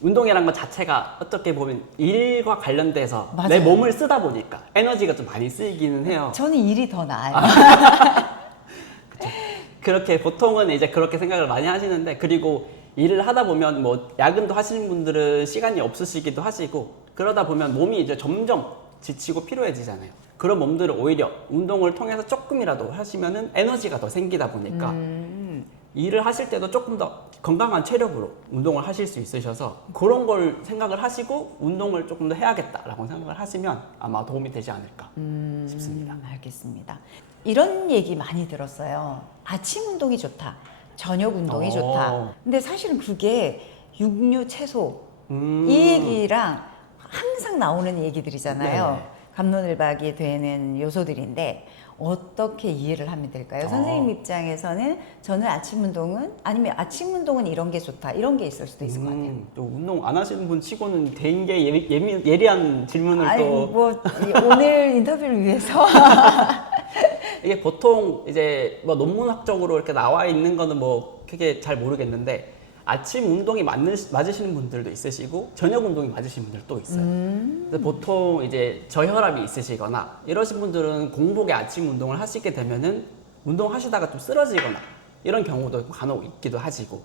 운동이란 것 자체가 어떻게 보면 일과 관련돼서 맞아요. 내 몸을 쓰다 보니까 에너지가 좀 많이 쓰이기는 해요. 저는 일이 더 나아요. 그렇게 보통은 이제 그렇게 생각을 많이 하시는데, 그리고 일을 하다 보면 뭐 야근도 하시는 분들은 시간이 없으시기도 하시고, 그러다 보면 몸이 이제 점점 지치고 피로해지잖아요. 그런 몸들은 오히려 운동을 통해서 조금이라도 하시면은 에너지가 더 생기다 보니까 일을 하실 때도 조금 더 건강한 체력으로 운동을 하실 수 있으셔서, 그런 걸 생각을 하시고 운동을 조금 더 해야겠다라고 생각을 하시면 아마 도움이 되지 않을까 싶습니다. 알겠습니다. 이런 얘기 많이 들었어요. 아침 운동이 좋다. 저녁 운동이 좋다. 근데 사실은 그게 육류, 채소 이 얘기랑 항상 나오는 얘기들이잖아요. 네. 갑론을박이 되는 요소들인데 어떻게 이해를 하면 될까요? 선생님 입장에서는 저는 아침 운동은, 아니면 아침 운동은 이런 게 좋다, 이런 게 있을 수도 있을 것 같아요. 또 운동 안 하시는 분 치고는 되게 예리한 질문을 아니, 또 뭐 오늘 인터뷰를 위해서 이게 보통 이제 뭐 논문학적으로 이렇게 나와 있는 거는 뭐 크게 잘 모르겠는데, 아침 운동이 맞으시는 분들도 있으시고 저녁 운동이 맞으시는 분들도 또 있어요. 그래서 보통 이제 저혈압이 있으시거나 이러신 분들은 공복에 아침 운동을 하시게 되면은 운동하시다가 좀 쓰러지거나 이런 경우도 간혹 있기도 하시고,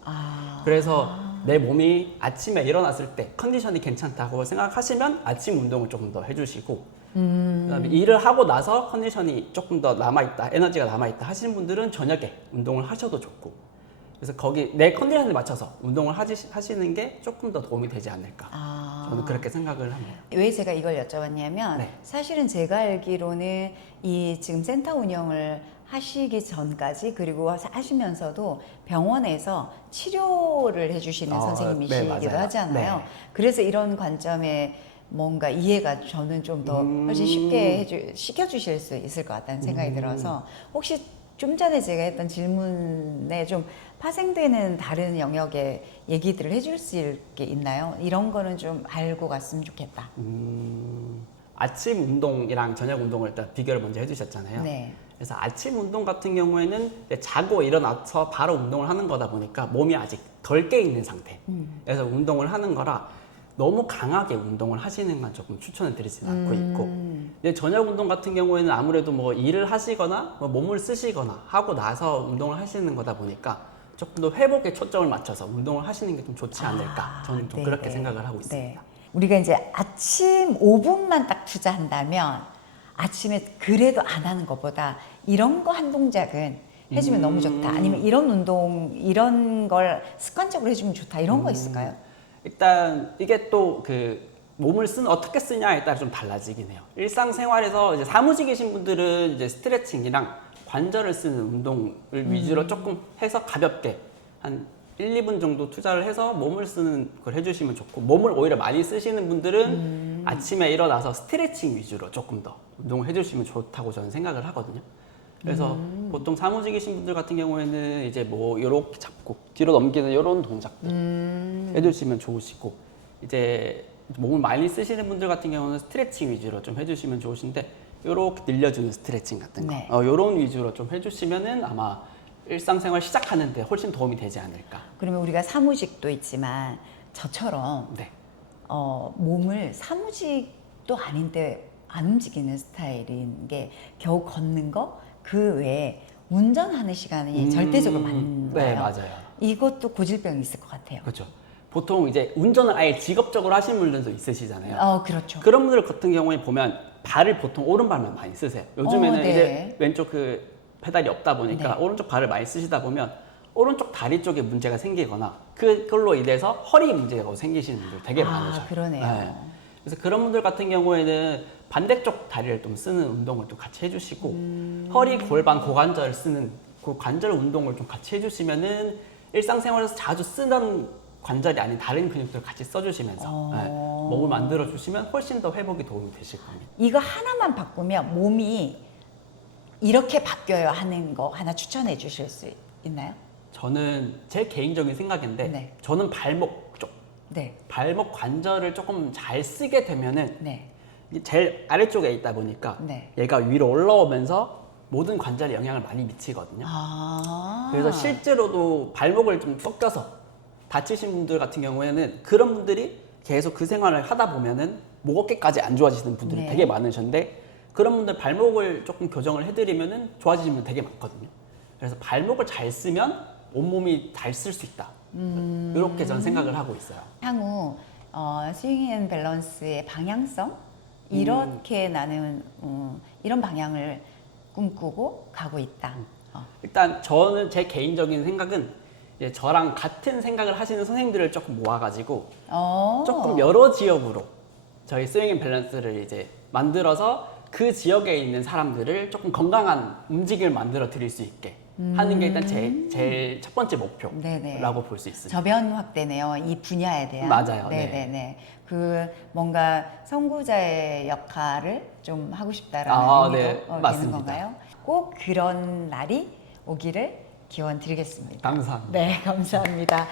그래서 내 몸이 아침에 일어났을 때 컨디션이 괜찮다고 생각하시면 아침 운동을 조금 더 해주시고, 그다음에 일을 하고 나서 컨디션이 조금 더 남아있다, 에너지가 남아있다 하시는 분들은 저녁에 운동을 하셔도 좋고, 그래서 거기 내 컨디션에 맞춰서 운동을 하시는 게 조금 더 도움이 되지 않을까, 저는 그렇게 생각을 합니다. 왜 제가 이걸 여쭤봤냐면 네. 사실은 제가 알기로는 이 지금 센터 운영을 하시기 전까지, 그리고 하시면서도 병원에서 치료를 해주시는 선생님이시기도 네, 맞아요. 하잖아요. 네. 그래서 이런 관점에 뭔가 이해가 저는 좀 더 훨씬 쉽게 시켜주실 수 있을 것 같다는 생각이 들어서, 혹시 좀 전에 제가 했던 질문에 좀 파생되는 다른 영역의 얘기들을 해줄 수 있을 게 있나요? 이런 거는 좀 알고 갔으면 좋겠다. 아침 운동이랑 저녁 운동을 일단 비교를 먼저 해주셨잖아요. 네. 그래서 아침 운동 같은 경우에는 이제 자고 일어나서 바로 운동을 하는 거다 보니까 몸이 아직 덜 깨 있는 상태. 그래서 운동을 하는 거라 너무 강하게 운동을 하시는 건 조금 추천을 드리지는 않고 있고, 이제 저녁 운동 같은 경우에는 아무래도 뭐 일을 하시거나 뭐 몸을 쓰시거나 하고 나서 운동을 하시는 거다 보니까 조금 더 회복에 초점을 맞춰서 운동을 하시는 게 좀 좋지 않을까, 저는 좀 네, 그렇게 네. 생각을 하고 있습니다. 네. 우리가 이제 아침 5분만 딱 투자한다면 아침에 그래도 안 하는 것보다 이런 거 한 동작은 해주면 너무 좋다, 아니면 이런 운동, 이런 걸 습관적으로 해주면 좋다, 이런 거 있을까요? 일단 이게 또 그 몸을 어떻게 쓰냐에 따라 좀 달라지긴 해요. 일상생활에서 이제 사무직이신 분들은 이제 스트레칭이랑 관절을 쓰는 운동을 위주로 조금 해서 가볍게 한 1, 2분 정도 투자를 해서 몸을 쓰는 걸 해주시면 좋고, 몸을 오히려 많이 쓰시는 분들은 아침에 일어나서 스트레칭 위주로 조금 더 운동을 해주시면 좋다고 저는 생각을 하거든요. 그래서 보통 사무직이신 분들 같은 경우에는 이제 뭐 요렇게 잡고 뒤로 넘기는 이런 동작도 해주시면 좋으시고, 이제 몸을 많이 쓰시는 분들 같은 경우는 스트레칭 위주로 좀 해주시면 좋으신데, 요렇게 늘려주는 스트레칭 같은 거, 네. 요런 위주로 좀 해주시면은 아마 일상생활 시작하는데 훨씬 도움이 되지 않을까. 그러면 우리가 사무직도 있지만 저처럼 네. 몸을 사무직도 아닌데 안 움직이는 스타일인 게 겨우 걷는 거, 그 외에 운전하는 시간이 절대적으로 많은 거예요. 네, 맞아요. 이것도 고질병이 있을 것 같아요. 그렇죠. 보통 이제 운전을 아예 직업적으로 하시는 분들도 있으시잖아요. 그렇죠. 그런 분들 같은 경우에 보면 발을 보통 오른발만 많이 쓰세요. 요즘에는 네. 이제 왼쪽 그 페달이 없다 보니까 네. 오른쪽 발을 많이 쓰시다 보면 오른쪽 다리 쪽에 문제가 생기거나 그걸로 인해서 허리 문제가 생기시는 분들 되게 많으셔요. 그러네요. 네. 그래서 그런 분들 같은 경우에는 반대쪽 다리를 좀 쓰는 운동을 좀 같이 해주시고, 허리, 골반, 고관절 쓰는 그 관절 운동을 좀 같이 해주시면은 일상생활에서 자주 쓰던 관절이 아닌 다른 근육들을 같이 써주시면서 네, 몸을 만들어 주시면 훨씬 더 회복이 도움이 되실 겁니다. 이거 하나만 바꾸면 몸이 이렇게 바뀌어요 하는 거 하나 추천해 주실 수 있나요? 저는 제 개인적인 생각인데, 네. 저는 발목 쪽, 네. 발목 관절을 조금 잘 쓰게 되면은 네. 이게 제일 아래쪽에 있다 보니까 네. 얘가 위로 올라오면서 모든 관절에 영향을 많이 미치거든요. 그래서 실제로도 발목을 좀 꺾여서 다치신 분들 같은 경우에는 그런 분들이 계속 그 생활을 하다 보면은 목 어깨까지 안 좋아지시는 분들이 네. 되게 많으셨는데 그런 분들 발목을 조금 교정을 해드리면은 좋아지시는 분 되게 많거든요. 그래서 발목을 잘 쓰면 온몸이 잘 쓸 수 있다. 이렇게 저는 생각을 하고 있어요. 향후 스윙 앤 밸런스의 방향성 이렇게 나는 이런 방향을 꿈꾸고 가고 있다. 일단 저는 제 개인적인 생각은 이제 저랑 같은 생각을 하시는 선생님들을 조금 모아가지고 조금 여러 지역으로 저희 스윙 앤 밸런스를 이제 만들어서 그 지역에 있는 사람들을 조금 건강한 움직임을 만들어 드릴 수 있게 하는 게 일단 제일 첫 번째 네네. 목표라고 볼 수 있습니다. 저변 확대네요. 이 분야에 대한. 맞아요. 네네네. 그 뭔가 선구자의 역할을 좀 하고 싶다라는 의미도 되는 맞습니다. 건가요? 꼭 그런 날이 오기를 기원 드리겠습니다. 감사합니다. 네, 감사합니다.